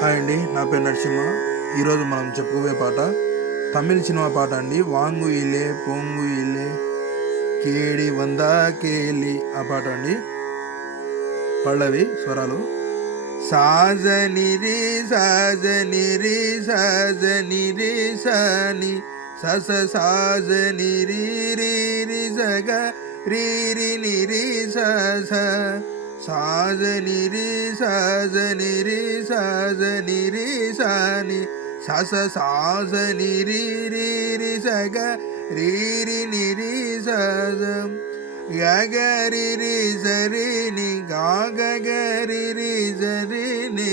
Hi అండి, నా పేరు నరసింహ. ఈరోజు మనం చెప్పుకోబోయే పాట తమిళ సినిమా పాట అండి. వాంగు ఇలే పొంగు ఇలే కేడి వందా కేలి ఆ పాట అండి. పల్లవి స్వరాలు సాజనిరి సాజనిరి సాజనిరి సాని సస సాజనిరి రి రి సగ రి రి నిరి సస సాజనిరి సాజనిరి సాజనిరి సాని సస సాజనిరి రి రి సగ రి రి నిరి సజ గగరి రి సరి ని గగరి రి సరి ని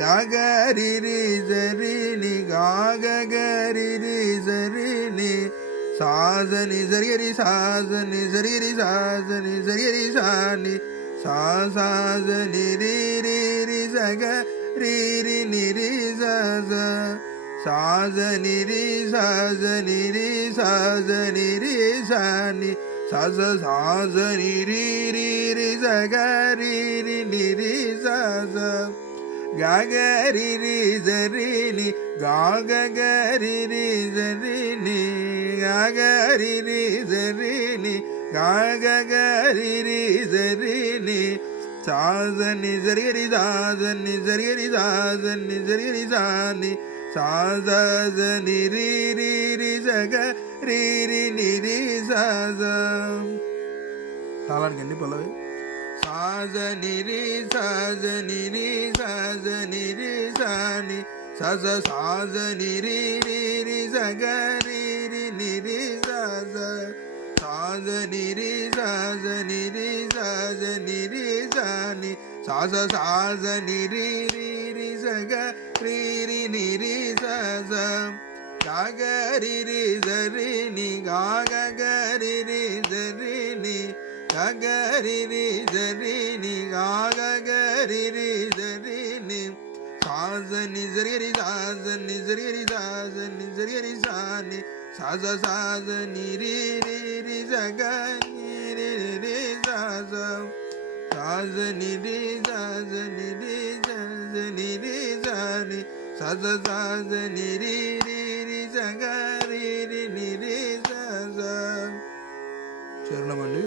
గగరి రి సరి ని గగరి రి సరి ని సాజని సరిగరి సాజని సరిగరి సాజని సరిగరి సాని సాజని రి రి రి సగ రి రి ని రి సజ సాజని రి సాజని రి సాజని రి సాని సజ సాజని రి రి రి సగ రి రి ని రి సజ గగరి రి సరి ని గగరి రి సరి ని గగరి రి సరి ని గగరి రి సరి ని సాజని సరిగరి సాజని సరిగరి సాజని సరిగరి సాని సాజని రి రి రి సగ రి రి ని రి సజ తాళానికి అండి పల్లవి సాజని రి సాజని రి సాజని రి సాని సజ సాజని రి రి రి సగ రి రి ని రి సజ సాజని రి సాజని రి సాజని రి సాని సజ సాజని రి రి రి సగ రి రి ని రి సజ గగరి రి సరి ని గగరి రి సరి ని గగరి రి సరి ని గగరి రి సరి ని సాజని సరిగరి సాజని సరిగరి సాజని సరిగరి సాని సాజ సాజని రి రి రి సగ రి రి రి సాజ సాజని రి సాజని రి సాజని రి సాని సజ సాజని రి రి రి సగ రి రి ని రి సజ చరణమండి.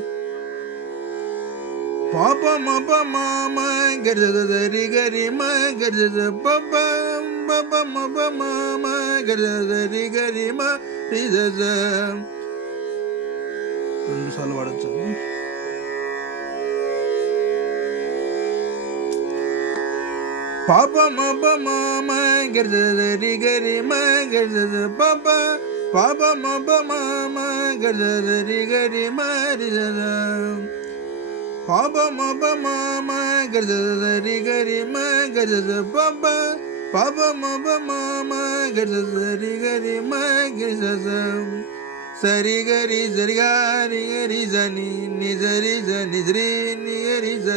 పాప మప మామ గర్జ దరి గరి మ గర్జ పప పప మప మామ గర్జ దరి గరి మ రి జ రెండు సార్లు వాడచ్చు. పాప మప మామ గర్జ దరి గరి మ గర్జ పప పాప మప మామ గర్జ దరి గరి మ రి జ పాప మప మామ గర్జ దరి గరి మ గర్జ పప పాప మప మామ గర్జ దరి గరి మ గర్జ సరి గరి సరి గరి గరి జని ని జరి జని రి ని గరి జ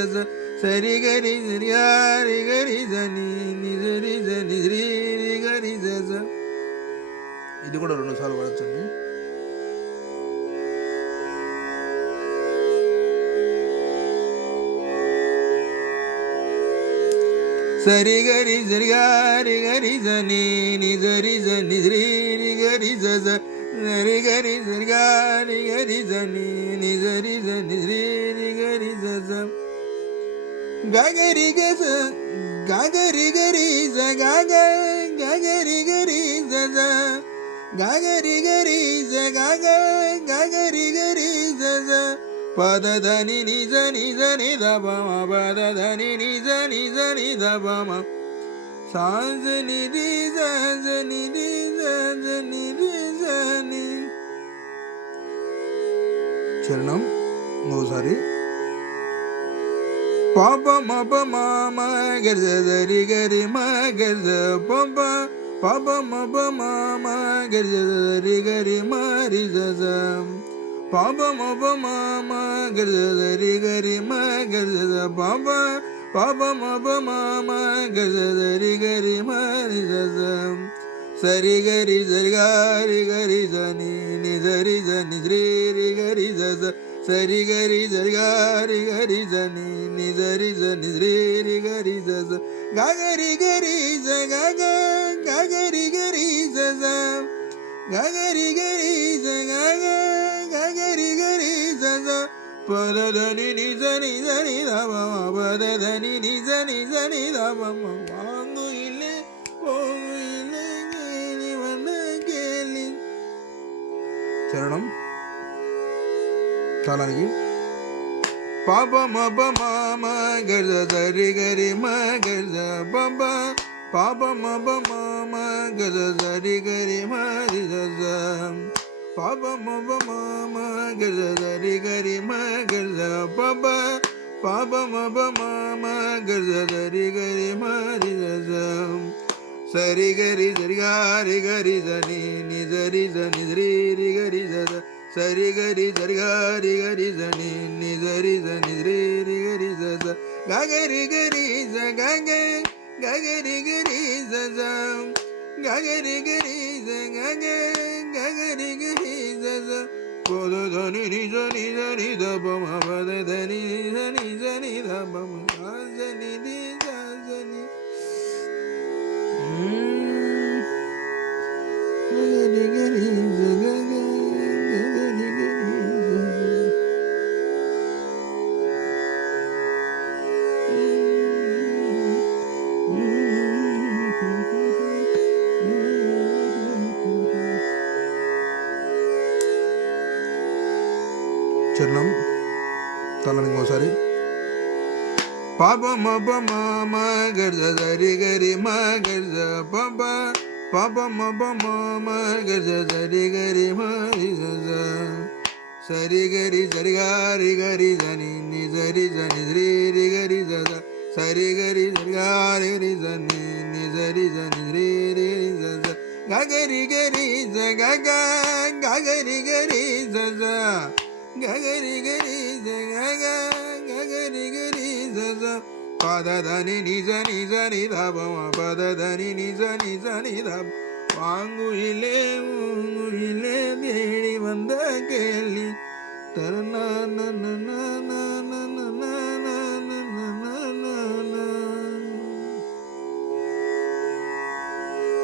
సరి గరి సరి గరి గరి జని ని జరి జని రి రి గరి జ ఇది కూడా రెండు సార్లు వాడచ్చండి. సరి గరి సరి గరి గరి జని ని జరి జని రి రి గరి జ సరి గరి సరి గరి గరి జని ని జరి జని రి రి గరి జ గగరి గజ గగరి గరి జ గగ గగరి గరి జ గగరి గరి జ గగ గగరి గరి జ పద ధని ని జని జని ద బమ పద ధని ని జని జని ద బమ సాజని రి జని రి జని రి జని చరణం ఇంకోసారి. పాప మప మామ గర్జ దరి గరి మ గర్జ పప పాప మప మామ గర్జ దరి గరి మ రి జ పాప మప మామ గర్జ దరి గరి మ గర్జ పాప పాప మప మామ గర్జ దరి గరి మ రి జ సరి గరి సరి గరి గరి జని ని జరి జని రి రి గరి జ సరి గరి సరి గరి గరి జని ని జరి జని రి రి గరి జ gagari gari sa gaga gagari gari sa sa gagari gari sa gaga gagari gari sa sa pada dani ni sa ni da ma pada dani ni sa ni da ma வாங்கு இல்லை போகு இல்லை கேலி வண்ண கேலி சரணம் தாளானிக்கு பாபா மப மாமா கர்ஜ சரி கரி ம கர்ஜ பபா பாபா மப மாமா கர்ஜ சரி கரி ம ரிஜ பாபா மப மாமா கர்ஜ சரி கரி ம கர்ஜ பபா பாபா மப மாமா கர்ஜ சரி கரி ம ரிஜ சரி கரி சரி காரி கரி சனி நிஜரி சனி ஸ்ரீ கரி சத சரி கரி சரி காரி கரி சனி நிஜரி சனி ஸ்ரீ கரி சத ககரி கரி ச கக ககரி கரி ச ககரி கரி ச கக ககரி கரி ச பத தனி நிஜ நிஜ நித பம பத தனி நிஜ நிஜ நித பம சனி நிஜ சனி చరణం తలని ఇంకోసారి పాప మప మామ గర్జ సరి గరి మ గర్జ పప పాప మప మామ గర్జ సరి గరి మ సరి గరి సరి గారి గరి జని ని సరి జని శ్రీ రి గరి జ సరి గరి సరి గారి గరి జని ని సరి జని శ్రీ రి జ గగరి గరి జ గగ గగరి గరి జ గగరి గరి జ గగ గగరి గరి జ పద దని నిజ నిజ నిధ పమ పద దని నిజ నిజ నిధ வாங்குயிலே ஊங்குயிலே தேடி வந்த கேள்வி தரண